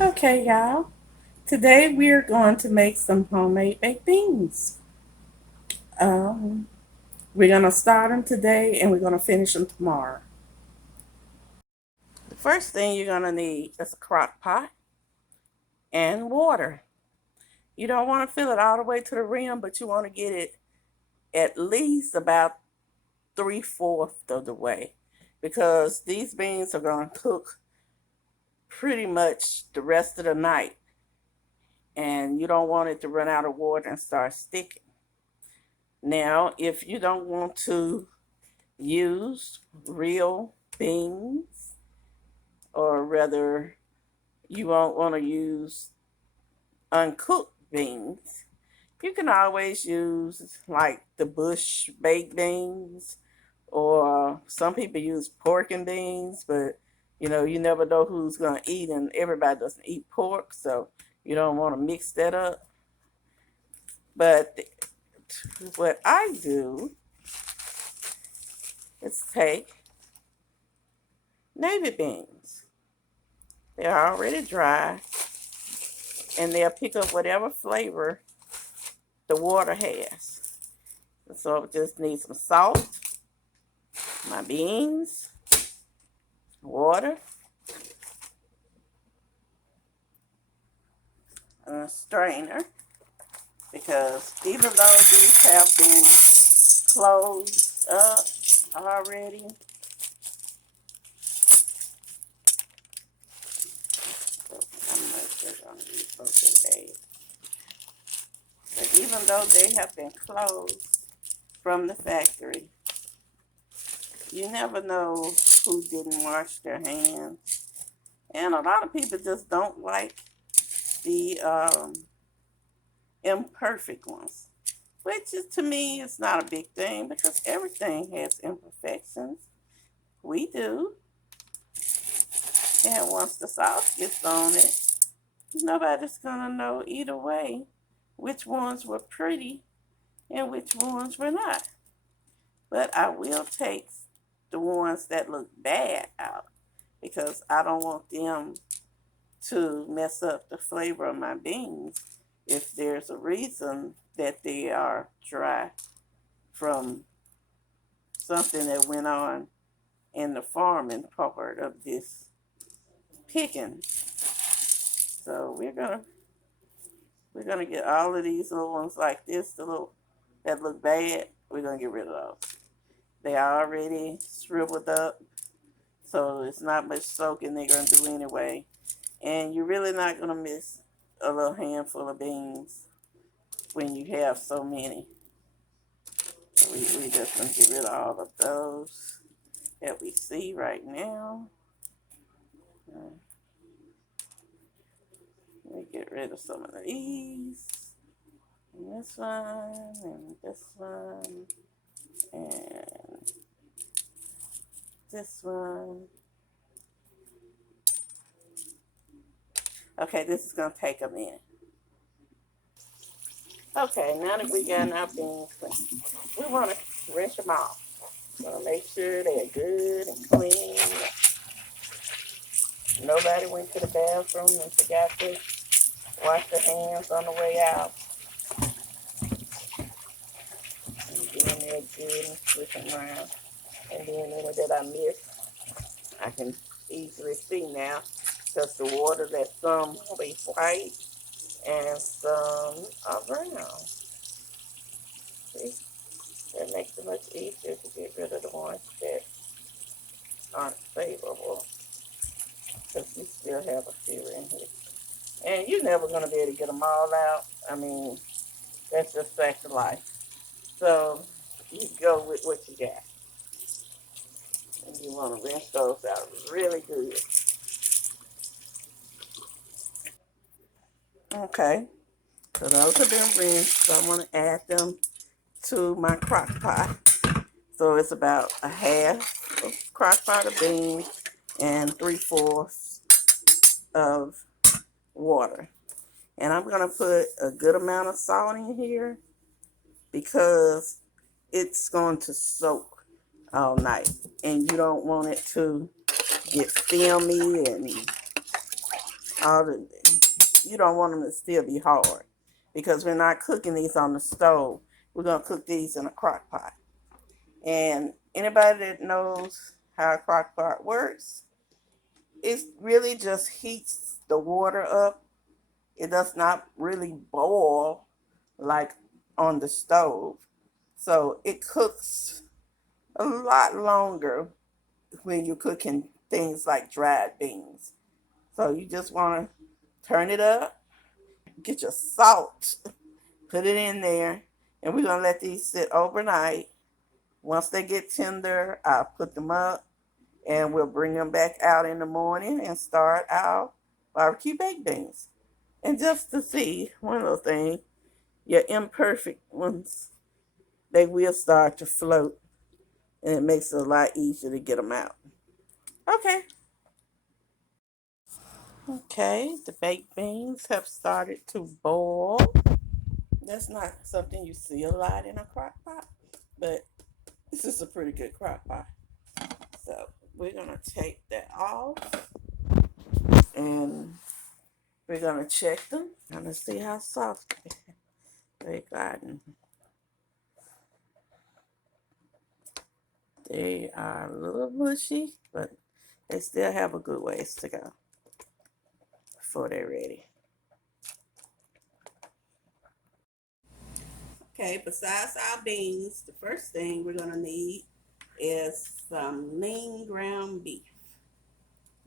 Okay, y'all. Today we're going to make some homemade baked beans. Um, we're going to start them today and we're going to finish them tomorrow. The first thing you're going to need is a crock pot and water. You don't want to fill it all the way to the rim, but you want to get it at least about 3/4 of the way because these beans are going to cook pretty much the rest of the night and you don't want it to run out of water and start sticking. Now, if you don't want to use real beans, or rather, you won't want to use uncooked beans, you can always use like the bush baked beans, or some people use pork and beans, but you never know who's going to eat, and everybody doesn't eat pork, so you don't want to mix that up. But what I do is take navy beans. They're already dry, and they'll pick up whatever flavor the water has. So I just need some salt, my beans, water, and a strainer, because even though these have been closed up already, how much they're going to be broken days. But even though they have been closed from the factory, you never know who didn't wash their hands. And a lot of people just don't like the imperfect ones, which is, to me, is not a big thing because everything has imperfections. We do. And once the sauce gets on it, nobody's going to know either way which ones were pretty and which ones were not. But I will take the ones that look bad out because I don't want them to mess up the flavor of my beans if there's a reason that they are dry from something that went on in the farming part of this picking. So we're gonna get all of these little ones like this, the little that look bad. We're gonna get rid of those. They are already shriveled up, so it's not much soaking they're gonna do anyway. And you're really not gonna miss a little handful of beans when you have so many. We just gonna get rid of all of those that we see right now. We get rid of some of these. And this one, and this one, and this one. Okay, this is gonna take a minute. Okay, now that we got our beans clean, we want to rinse them off. So make sure they're good and clean. Nobody went to the bathroom and forgot to wash their hands on the way out. And get in there good and switch them around. And then any that I missed, I can easily see now because the water that some will be white and some are brown. See? That makes it much easier to get rid of the ones that aren't favorable because we still have a few in here. And you're never going to be able to get them all out. I mean, that's just fact of life. So you go with what you got. And you want to rinse those out really good. Okay, so those have been rinsed. So I'm going to add them to my crock pot. So it's about a half of crock pot of beans and 3/4 of water. And I'm going to put a good amount of salt in here because it's going to soak all night. And you don't want it to get filmy and You don't want them to still be hard, because we're not cooking these on the stove. We're going to cook these in a crock pot. And anybody that knows how a crock pot works, it really just heats the water up. It does not really boil like on the stove. So it cooks a lot longer when you're cooking things like dried beans. So you just want to turn it up, get your salt, put it in there, and we're going to let these sit overnight. Once they get tender, I'll put them up, and we'll bring them back out in the morning and start our barbecue baked beans. And just to see, one little thing, your imperfect ones, they will start to float, and it makes it a lot easier to get them out. Okay. Okay, the baked beans have started to boil. That's not something you see a lot in a crock pot, but this is a pretty good crock pot. So we're gonna take that off, and we're gonna check them. Gonna see how soft they gotten. They are a little mushy, but they still have a good ways to go before they're ready. Okay, besides our beans, the first thing we're gonna need is some lean ground beef.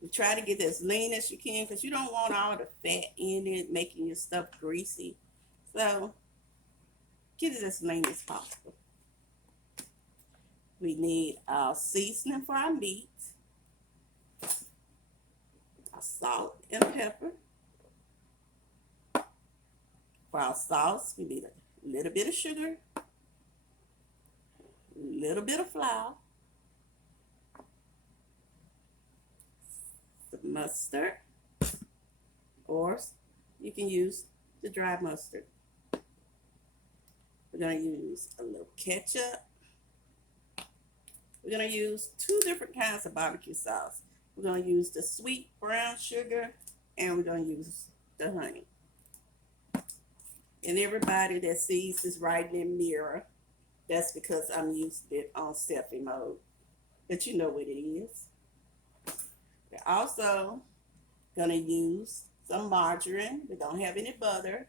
You try to get as lean as you can, because you don't want all the fat in it, making your stuff greasy. So get it as lean as possible. We need our seasoning for our meat, our salt and pepper. For our sauce, we need a little bit of sugar, a little bit of flour, some mustard, or you can use the dry mustard. We're going to use a little ketchup. We're going to use 2 different kinds of barbecue sauce. We're going to use the sweet brown sugar, and we're going to use the honey. And everybody that sees this writing in mirror, that's because I'm used it on selfie mode. But you know what it is. We're also going to use some margarine. We don't have any butter,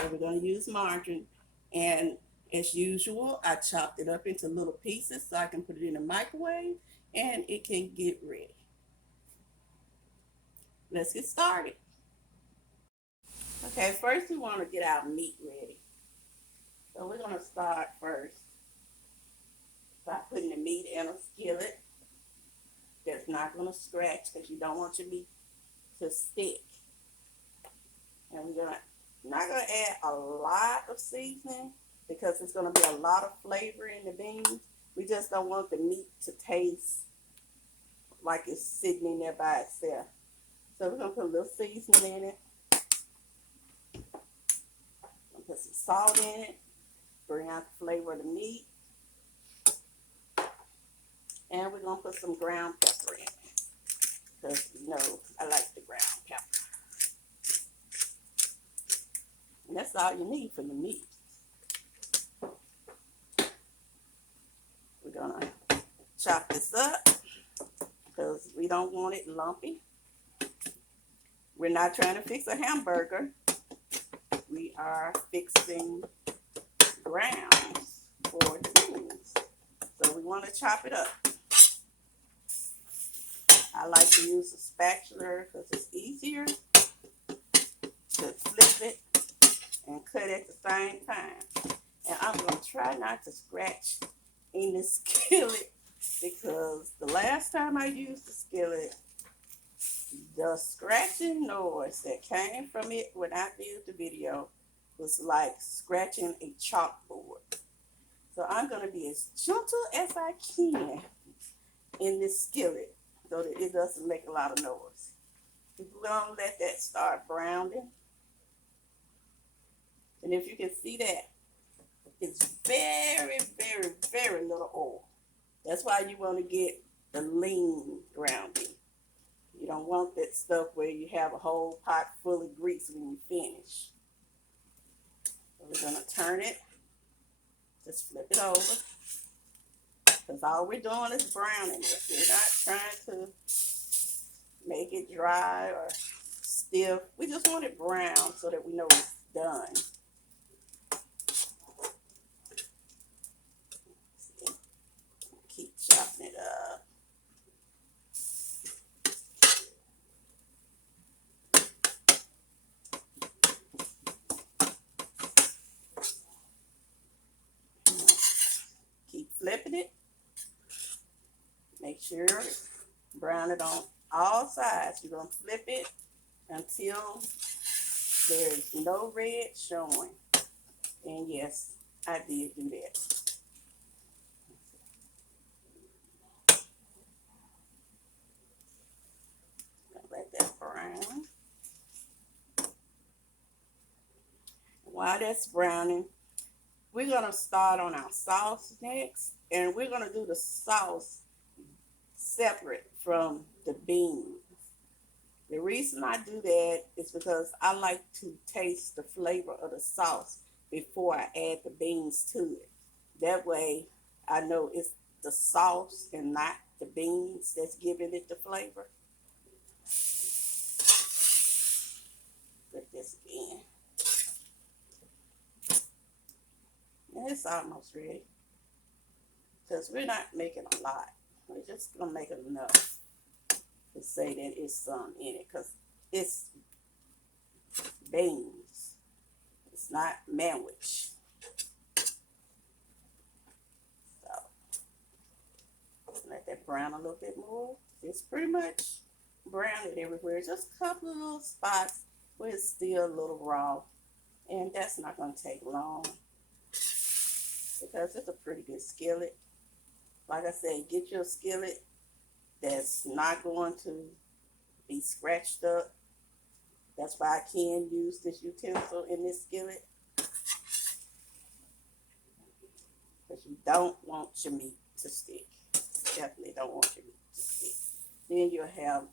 so we're going to use margarine. And as usual, I chopped it up into little pieces so I can put it in the microwave and it can get ready. Let's get started. Okay, first we want to get our meat ready. So we're going to start first by putting the meat in a skillet that's not going to scratch, because you don't want your meat to stick. And we're not going to add a lot of seasoning, because it's going to be a lot of flavor in the beans. We just don't want the meat to taste like it's sitting in there by itself. So we're going to put a little seasoning in it. Put some salt in it, bring out the flavor of the meat. And we're going to put some ground pepper in it, because you know I like the ground pepper. And that's all you need for your meat. We're going to chop this up, because we don't want it lumpy. We're not trying to fix a hamburger. We are fixing grounds for the beans. So we want to chop it up. I like to use a spatula because it's easier to flip it and cut at the same time. And I'm going to try not to scratch in the skillet, because the last time I used the skillet, the scratching noise that came from it when I did the video was like scratching a chalkboard. So I'm going to be as gentle as I can in this skillet so that it doesn't make a lot of noise. We're going to let that start browning. And if you can see that, it's very, very, very little oil. That's why you want to get the lean ground beef. You don't want that stuff where you have a whole pot full of grease when you finish. So we're gonna turn it, just flip it over. Because all we're doing is browning it. We're not trying to make it dry or stiff. We just want it brown so that we know it's done. Keep chopping it up. Keep flipping it. Make sure brown it on all sides. You're going to flip it until there's no red showing. And yes, I did do that. Let that brown. While that's browning, we're going to start on our sauce next. And we're going to do the sauce separate from the beans. The reason I do that is because I like to taste the flavor of the sauce before I add the beans to it. That way I know it's the sauce and not the beans that's giving it the flavor. Put this again. And it's almost ready. Because we're not making a lot. We're just going to make enough to say that it's some in it. Because it's beans. It's not manwich. So, let that brown a little bit more. It's pretty much browned everywhere. Just a couple of little spots where it's still a little raw. And that's not going to take long. Because it's a pretty good skillet. Like I said, get your skillet that's not going to be scratched up. That's why I can use this utensil in this skillet. Because you don't want your meat to stick. Definitely don't want your meat to stick. Then you'll have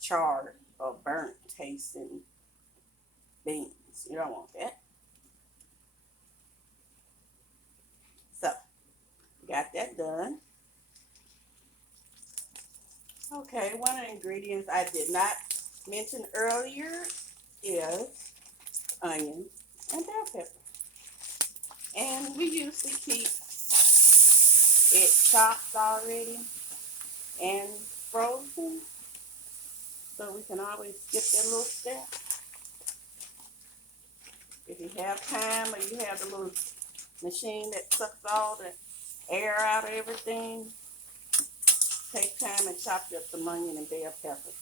charred or burnt tasting beans. You don't want that. So, got that done. Okay, one of the ingredients I did not mention earlier is onion and bell pepper. And we usually keep it chopped already and frozen, so we can always skip that little step. If you have time or you have the little machine that sucks all the air out of everything, take time and chop up some onion and bell pepper.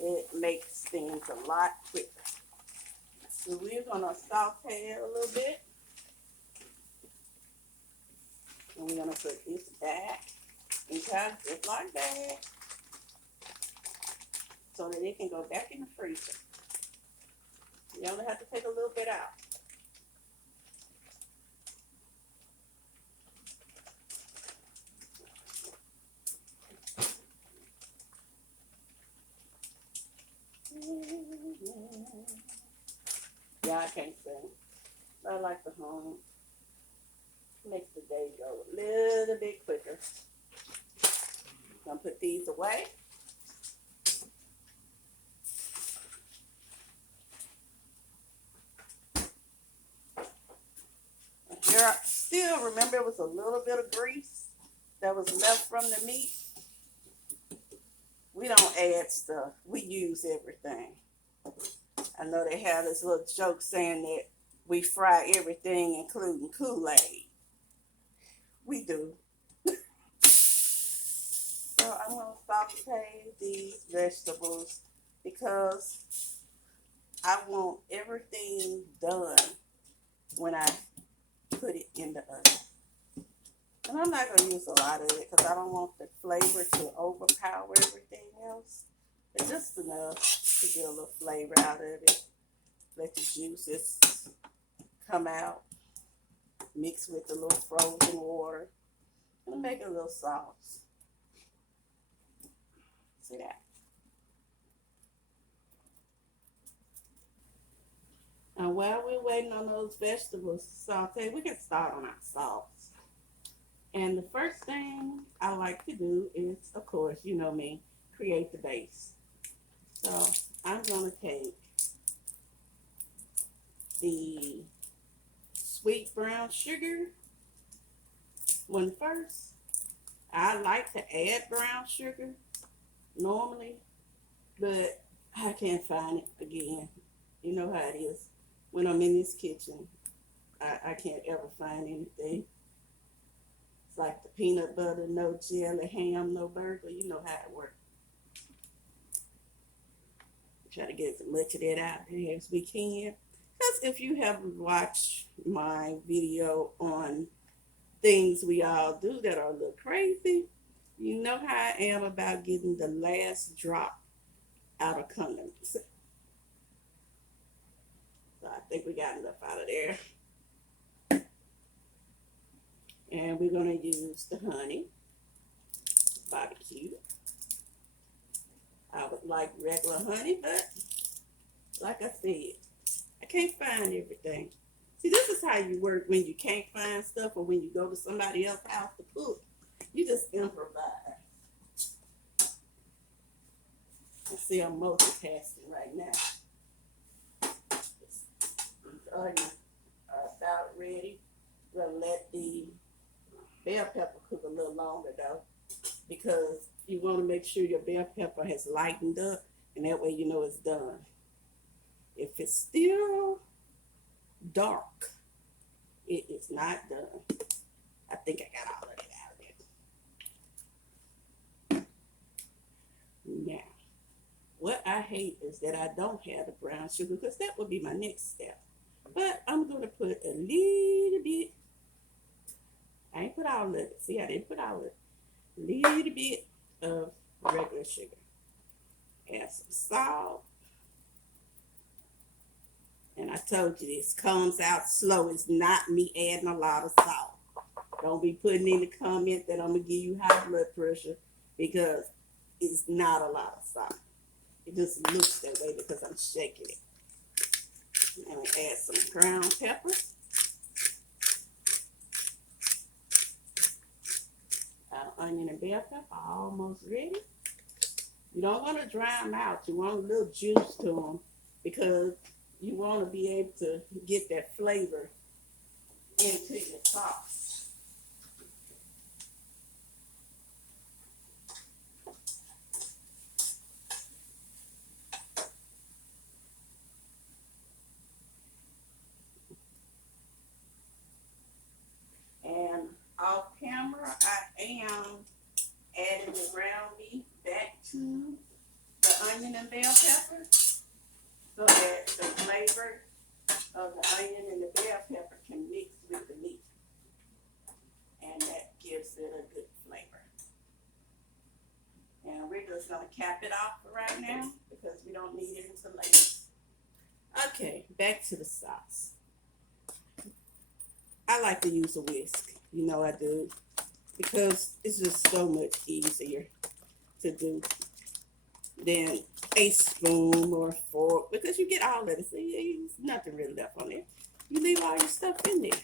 It makes things a lot quicker. So we're going to saute it a little bit. And we're going to put this back in time just like that, so that it can go back in the freezer. You only have to take a little bit out. Yeah, I can't sing. I like the hum. Makes the day go a little bit quicker. I'm gonna put these away. Here, still remember it was a little bit of grease that was left from the meat. We don't add stuff. We use everything. I know they have this little joke saying that we fry everything, including Kool-Aid. We do. So I'm going to saute these vegetables because I want everything done when I put it in the oven. And I'm not going to use a lot of it because I don't want the flavor to overpower everything else. But just enough to get a little flavor out of it. Let the juices come out. Mix with a little frozen water. And make a little sauce. See that? And while we're waiting on those vegetables to saute, we can start on our sauce. And the first thing I like to do is, of course, you know me, create the base. So I'm going to take the sweet brown sugar one first. I like to add brown sugar normally, but I can't find it again. You know how it is. When I'm in this kitchen, I can't ever find anything. It's like the peanut butter, no jelly, ham, no burger. You know how it works. Try to get as much of that out there as we can. Because if you haven't watched my video on things we all do that are a little crazy, you know how I am about getting the last drop out of condiments. So I think we got enough out of there. And we're going to use the honey, barbecue. I would like regular honey, but like I said, I can't find everything. See, this is how you work when you can't find stuff or when you go to somebody else's house to cook. You just improvise. I see I'm multitasking right now. These onions are about ready. We'll let the bell pepper cook a little longer though, because you want to make sure your bell pepper has lightened up, and that way you know it's done. If it's still dark, it is not done. I think I got all of it out of there. Now, what I hate is that I don't have the brown sugar, because that would be my next step. But I'm going to put a little bit. I ain't put all of it. See, I didn't put all of it. A little bit of regular sugar. Add some salt. And I told you this comes out slow. It's not me adding a lot of salt. Don't be putting in the comment that I'm going to give you high blood pressure, because it's not a lot of salt. It just looks that way because I'm shaking it. I'm going to add some ground pepper. Our onion and bell pepper are almost ready. You don't want to dry them out. You want a little juice to them, because you want to be able to get that flavor into your sauce. And off camera, I am adding the ground beef back to the onion and bell pepper, so that the flavor of the onion and the bell pepper can mix with the meat. And that gives it a good flavor. And we're just going to cap it off for right now, because we don't need it until later. Okay, back to the sauce. I like to use a whisk. You know I do. Because it's just so much easier to do than a spoon or a fork, because you get all of it. See, there's nothing really left on there. You leave all your stuff in there.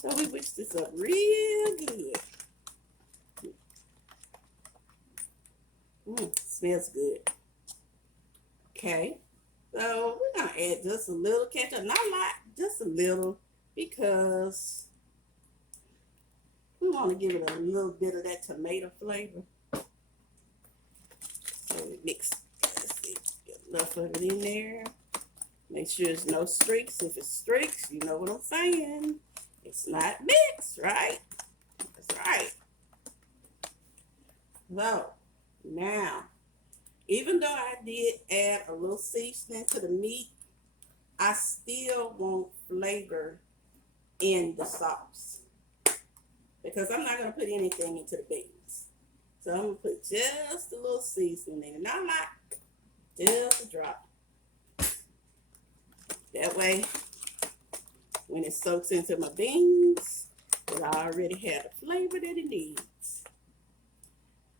So we whisk this up real good. Smells good. Okay, so we're gonna add just a little ketchup, not a lot, just a little, because we want to give it a little bit of that tomato flavor. So we mix, let's see, get enough of it in there. Make sure there's no streaks. If it's streaks, you know what I'm saying. It's not mixed, right? That's right. So, now, even though I did add a little seasoning to the meat, I still want flavor in the sauce, because I'm not going to put anything into the beans. So I'm going to put just a little seasoning in it. Not a lot, just a drop. That way, when it soaks into my beans, it already had the flavor that it needs.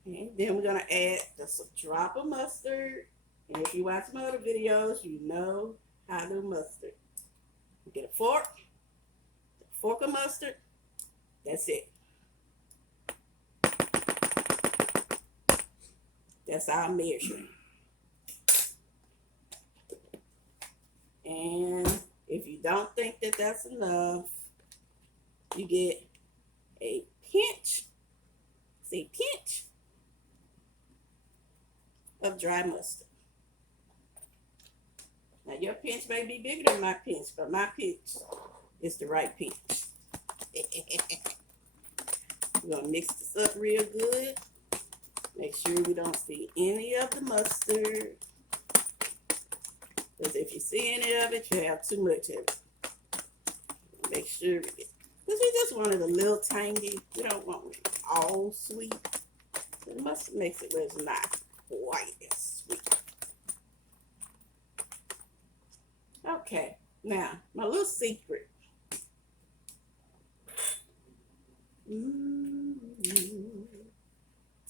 And then we're going to add just a drop of mustard. And if you watch my other videos, you know how to do mustard. You get a fork of mustard. That's it. That's our measure. And if you don't think that that's enough, you get a pinch of dry mustard. Now your pinch may be bigger than my pinch, but my pinch is the right pinch. We're gonna mix this up real good. Make sure we don't see any of the mustard. Because if you see any of it, you have too much of it. Make sure we get, because we just want it a little tangy. We don't want it all sweet. So the mustard makes it where it's not quite as sweet. Okay, now my little secret.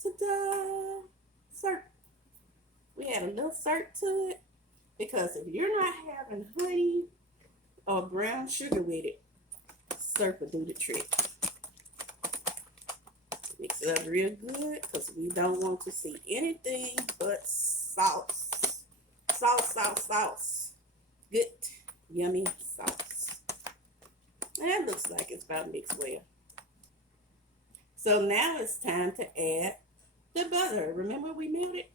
Ta-da! Syrup. We add a little syrup to it because if you're not having honey or brown sugar with it, syrup will do the trick. Mix it up real good because we don't want to see anything but sauce. Sauce. Good, yummy sauce. And it looks like it's about mixed well. So now it's time to add the butter. Remember we melted?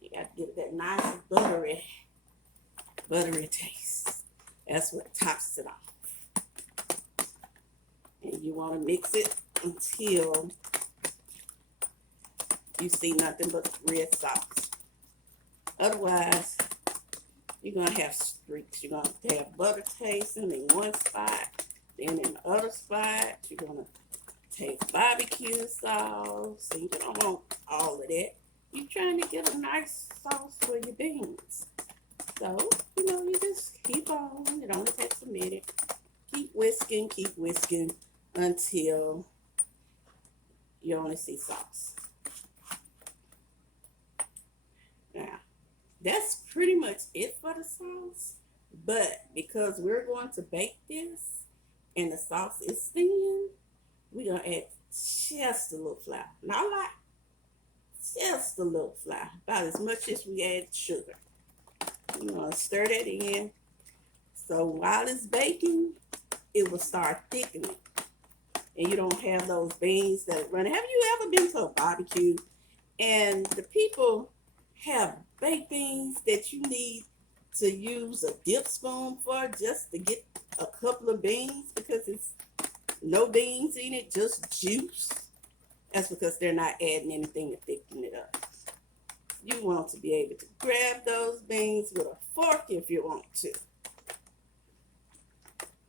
You got to give it that nice buttery taste. That's what tops it off. And you want to mix it until you see nothing but red sauce. Otherwise, you're going to have streaks. You're going to have butter tasting in one spot. Then in the other spot, you're going to taste barbecue sauce. And you don't want all of that. You're trying to get a nice sauce for your beans. So, you just keep on. It only takes a minute. Keep whisking until you only see sauce. Now, that's pretty much it for the sauce. But because we're going to bake this and the sauce is thin, we're going to add just a little flour. Not a lot. Just a little flour. About as much as we add sugar. You're going to stir that in. So while it's baking, it will start thickening. And you don't have those beans that run. Have you ever been to a barbecue and the people have baked beans that you need to use a dip spoon for just to get a couple of beans because it's no beans in it, just juice? That's because they're not adding anything to thicken it up. You want to be able to grab those beans with a fork if you want to.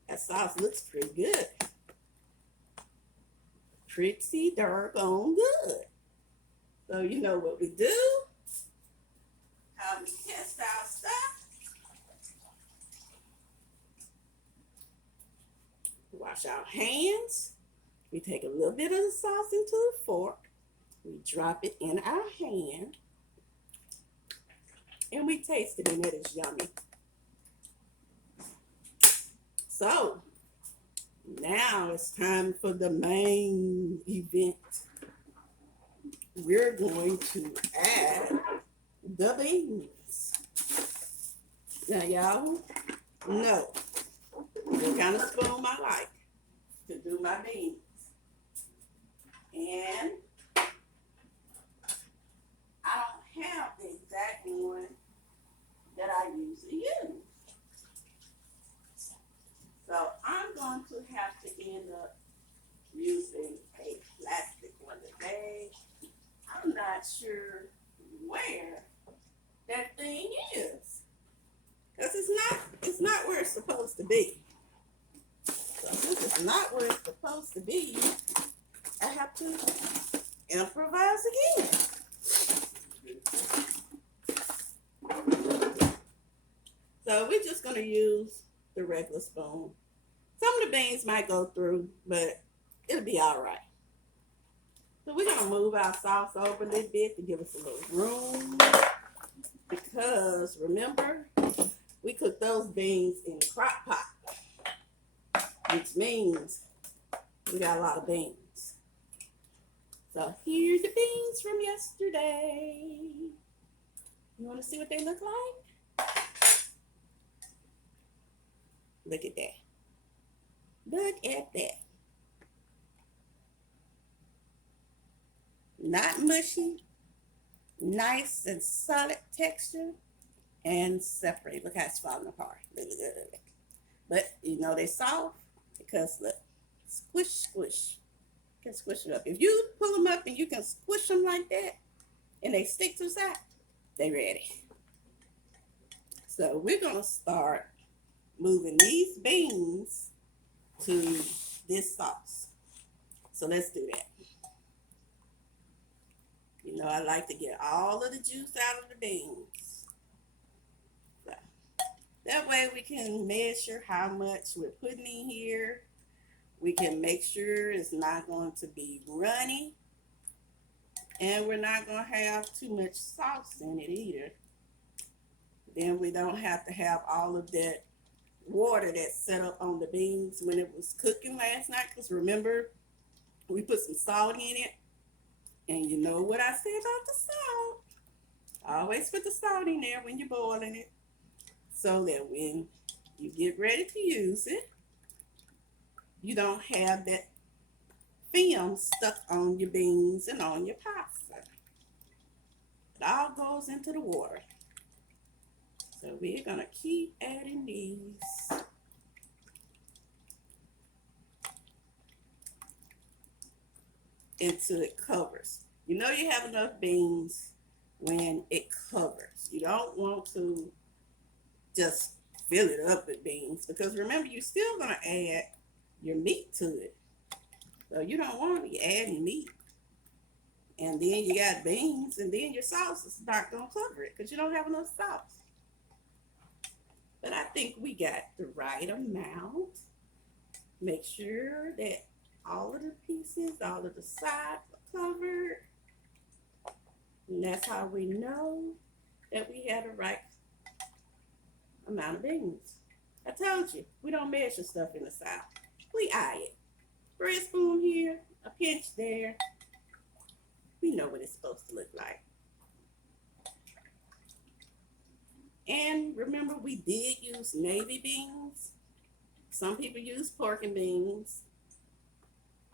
That sauce looks pretty good. Pretty doggone good. So you know what we do? How we test our stuff. Wash our hands. We take a little bit of the sauce into a fork. We drop it in our hand. And we taste it, and it is yummy. So, now it's time for the main event. We're going to add the beans. Now, y'all know what kind of spoon I like to do my beans. And I don't have the exact one that I usually use. So I'm going to have to end up using a plastic one today. I'm not sure where that thing is. Because it's not where it's supposed to be. So since it's not where it's supposed to be, I have to improvise again. So we're just going to use the regular spoon. Some of the beans might go through, but it'll be all right. So we're going to move our sauce over a little bit to give us a little room. Because remember, we cook those beans in the crock pot, which means we got a lot of beans. So here's the beans from yesterday. You want to see what they look like? Look at that. Look at that. Not mushy, nice and solid texture, and separate. Look how it's falling apart. But you know they soft because look, squish, squish. You can squish it up. If you pull them up and you can squish them like that, and they stick to the side, they ready. So we're gonna start moving these beans to this sauce. So let's do that. You know, I like to get all of the juice out of the beans. So, that way we can measure how much we're putting in here. We can make sure it's not going to be runny. And we're not going to have too much sauce in it either. Then we don't have to have all of that water that's set up on the beans when it was cooking last night. Because remember, we put some salt in it. And you know what I say about the salt. Always put the salt in there when you're boiling it. So that when you get ready to use it, you don't have that film stuck on your beans and on your pasta. It all goes into the water. So we're going to keep adding these. Until it covers. You know you have enough beans when it covers. You don't want to just fill it up with beans because remember you're still going to add your meat to it. So you don't want to be adding meat. And then you got beans and then your sauce is not going to cover it because you don't have enough sauce. But I think we got the right amount. Make sure that all of the pieces, all of the sides are covered. And that's how we know that we had the right amount of beans. I told you, we don't measure stuff in the South. We eye it. Bread spoon here, a pinch there. We know what it's supposed to look like. And remember, we did use navy beans. Some people use pork and beans.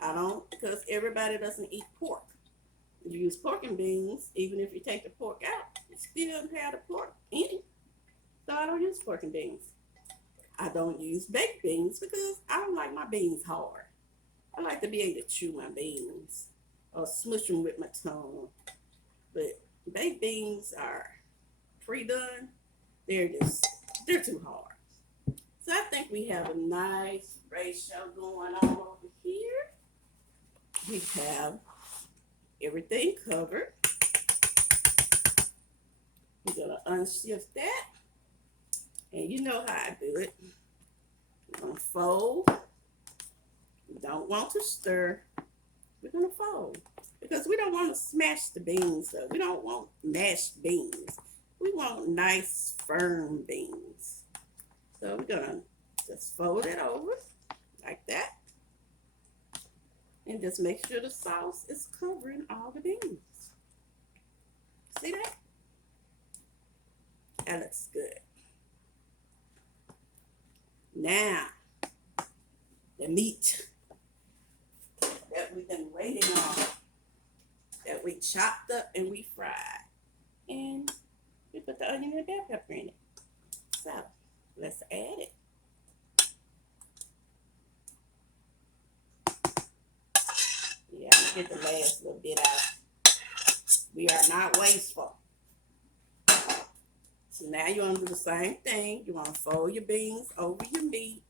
I don't, because everybody doesn't eat pork. You use pork and beans, even if you take the pork out, you still have the pork in it. So I don't use pork and beans. I don't use baked beans because I don't like my beans hard. I like to be able to chew my beans or smush them with my tongue. But baked beans are pre-done. They're too hard. So I think we have a nice ratio going on over here. We have everything covered. We're going to unshift that. And you know how I do it. We're going to fold. We don't want to stir. We're going to fold. Because we don't want to smash the beans up. We don't want mashed beans. We want nice, firm beans. So we're going to just fold it over like that. And just make sure the sauce is covering all the beans. See that? That looks good. Now, the meat that we've been waiting on, that we chopped up and we fried. And we put the onion and bell pepper in it. So, let's add it. Yeah, I'm gonna get the last little bit out. We are not wasteful. So now you want to do the same thing. You want to fold your beans over your meat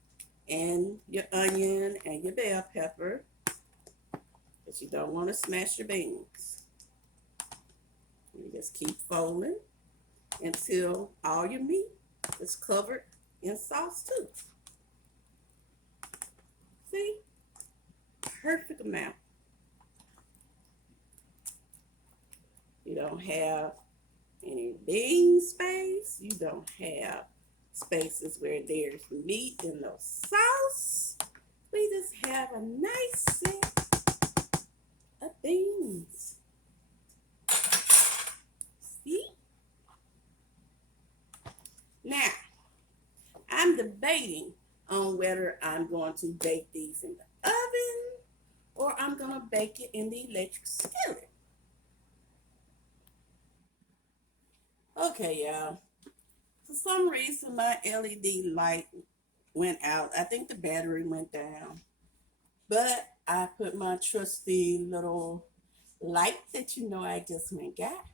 and your onion and your bell pepper. But you don't want to smash your beans. You just keep folding until all your meat is covered in sauce too. See? Perfect amount. You don't have any bean space. You don't have spaces where there's meat and no sauce. We just have a nice set of beans. See? Now, I'm debating on whether I'm going to bake these in the oven or I'm going to bake it in the electric skillet. Okay, y'all. For some reason, my LED light went out. I think the battery went down. But I put my trusty little light that you know I just went got,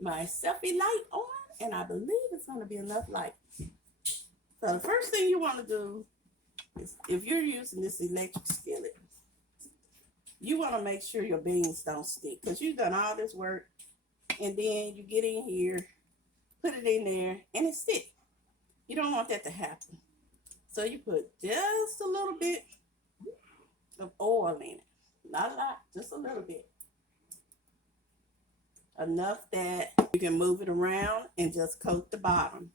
my selfie light on, and I believe it's going to be enough light. So the first thing you want to do is, if you're using this electric skillet, you want to make sure your beans don't stick, because you've done all this work and then you get in here, put it in there, and it sticks. You don't want that to happen. So you put just a little bit of oil in it. Not a lot, just a little bit. Enough that you can move it around and just coat the bottom.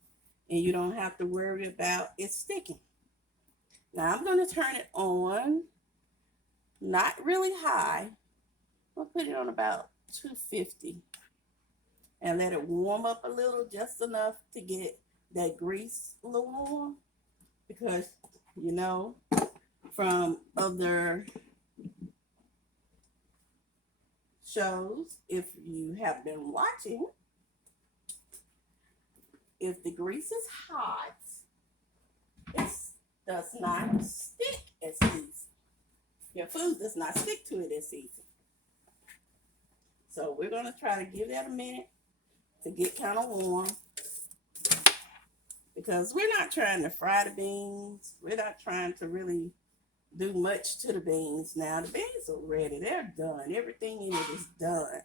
And you don't have to worry about it sticking. Now I'm going to turn it on, not really high. I'll put it on about 250 and let it warm up a little, just enough to get that grease a little warm. Because, you know, from other shows, if you have been watching, if the grease is hot, it does not stick as easy. Your food does not stick to it as easy. So we're going to try to give that a minute to get kind of warm, because we're not trying to fry the beans. We're not trying to really do much to the beans now. The beans are ready. They're done. Everything in it is done.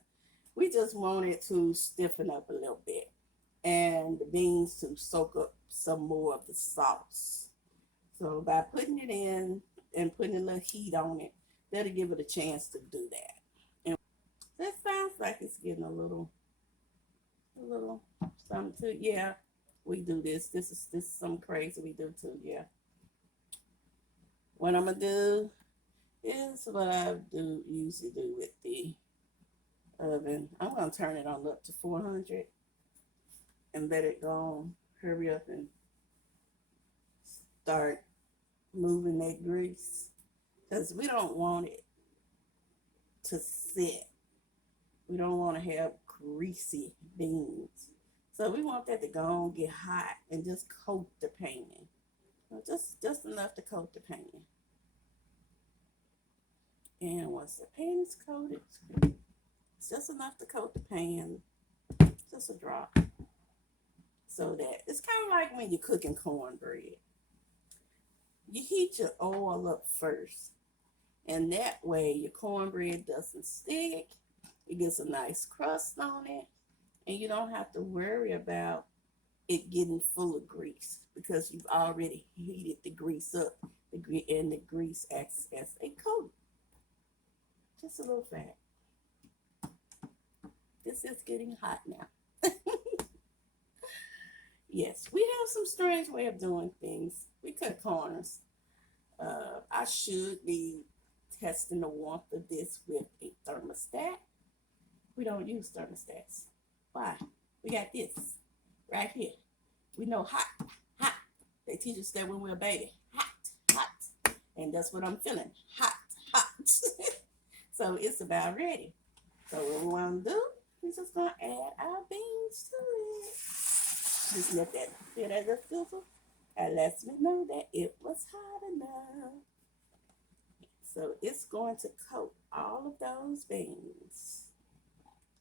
We just want it to stiffen up a little bit and the beans to soak up some more of the sauce. So by putting it in and putting a little heat on it, that'll give it a chance to do that. And that sounds like it's getting a little something to it. Yeah, we do this. This is something crazy we do too. Yeah. What I'm gonna do is what I usually do with the oven. I'm gonna turn it on up to 400 and let it go on. Hurry up and start moving that grease, because we don't want it to sit. We don't want to have greasy beans. So we want that to go on, get hot, and just coat the pan. Just enough to coat the pan. And once the pan is coated, it's just enough to coat the pan, just a drop. So that it's kind of like when you're cooking cornbread. You heat your oil up first, and that way your cornbread doesn't stick. It gets a nice crust on it, and you don't have to worry about it getting full of grease, because you've already heated the grease up, and the grease acts as a coat. Just a little fat. This is getting hot now. Yes, we have some strange way of doing things. We cut corners. I should be testing the warmth of this with a thermostat. We don't use thermostats. Why? We got this right here. We know hot, hot. They teach us that when we're a baby. Hot, hot. And that's what I'm feeling. Hot, hot. So it's about ready. So what we want to do, we're just going to add our beans to it. Just let that sit as a sizzle. And lets me know that it was hot enough. So it's going to coat all of those beans.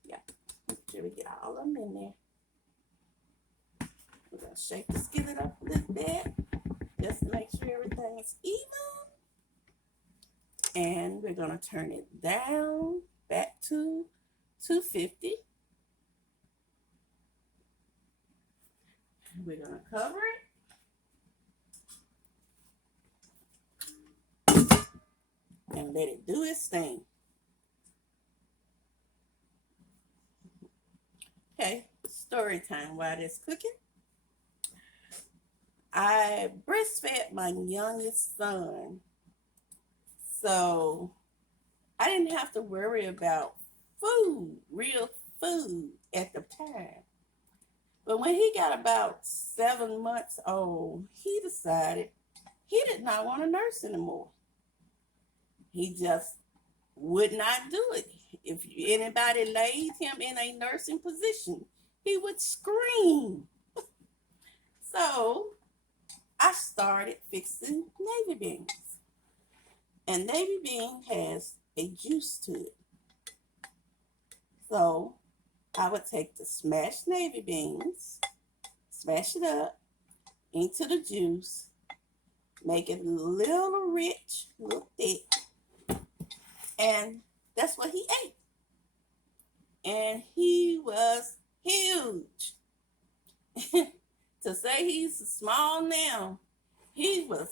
Yeah, make sure we get all of them in there. We're going to shake the skillet up a little bit, just to make sure everything is even. And we're going to turn it down back to 250. We're going to cover it and let it do its thing. Okay, story time while it's cooking. I breastfed my youngest son, so I didn't have to worry about food, real food at the time. But when he got about 7 months old, he decided he did not want to nurse anymore. He just would not do it. If anybody laid him in a nursing position, he would scream. So I started fixing navy beans. And navy bean has a juice to it. So I would take the smashed navy beans, smash it up into the juice, make it a little rich, a little thick, and that's what he ate. And he was huge. To say he's small now, he was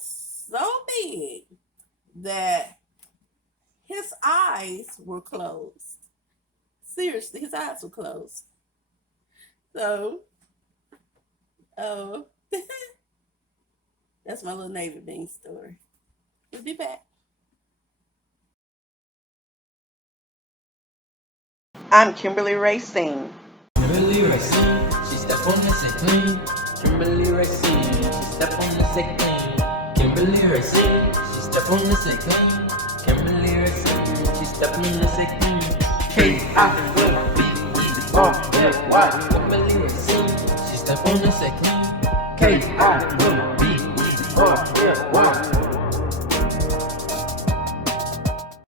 so big that his eyes were closed. Seriously, his eyes were closed. So, oh, that's my little navy bean story. We'll be back. I'm imkimberlyracin. Kimberlyracin, she step on the set clean. Kimberlyracin, she step on the set clean. Kimberlyracin, she step on the set clean. Kimberlyracin, she step on the set clean. K-I-M-B-E-R-L-Y. Kimberlyracin, she step on the set clean. K-I-M-B-E-R-L-Y.